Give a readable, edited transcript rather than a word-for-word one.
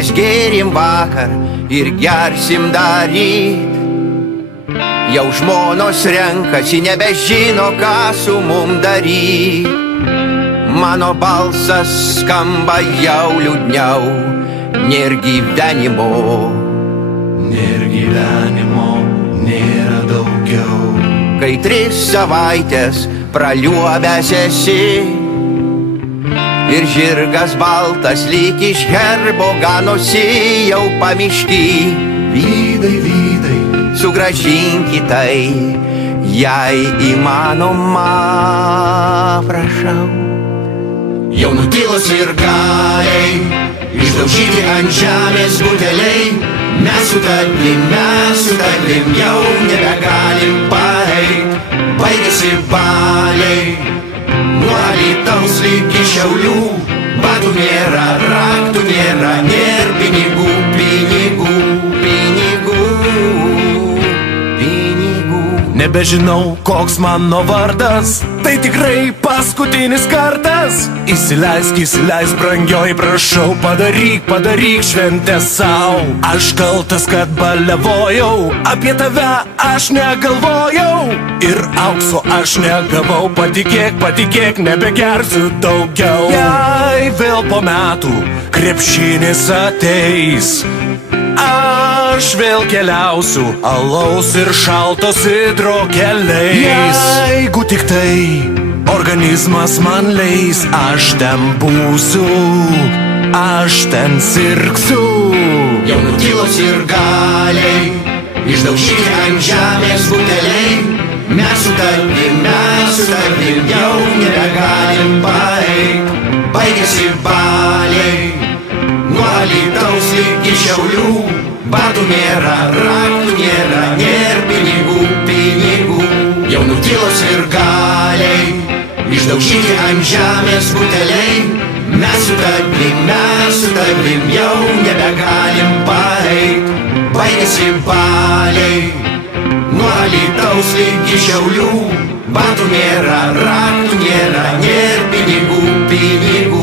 Mes gėrim vakar ir gersim daryt. Jau žmonos renkasi, nebežino, ką su mum daryt. Mano balsas skamba jau liūdniau. Nėr gyvenimo. Nėr gyvenimo, nėra daugiau. Kai 3 savaitės praliuobęs esi ir žirgas baltas lyg iš herbo ganosi jau pamišky. Vydai, vydai, sugrąžinkit tai, jei įmanoma, prašau. Jau nutilus ir galiai, išdaužyti ant žemės buteliai. Mes su tavim jau nebegalim paeit. Baigėsi baliai, nuo Alytaus ligi Šiaulių. Batų nėra, raktų nėra, nėr pinigų, pinigų, pinigų. Nebežinau, koks mano vardas, tai tikrai paskutinis kartas. Įsileisk, brangioji, prašau, padaryk šventę sau. Aš kaltas, kad balevojau, apie tave aš negalvojau. Ir aukso aš negavau, patikėk, nebegersiu daugiau. Jei vėl po metų krepšinis ateis, aš vėl keliausiu alaus ir šalto sidro keliais. Jeigu tik tai organizmas man leis, aš ten būsiu, aš ten sirgsiu. Jau nutilus ir galiai, išdaužyti ant žemės buteliai. Mes su tavim jau nebegalim paeit. Baigėsi baliai, nuo Alytaus ligi Šiaulių. Batų nėra, raktų nėra, nėr pinigų, pinigų. Jau nutilus ir galiai, išdaužyti ant žemės buteliai. Mes su tavim jau nebegalim paeit. Baigėsi baliai, nuo Alytaus ligi Šiaulių. Batų nėra, raktų nėra, nėr pinigų, pinigų.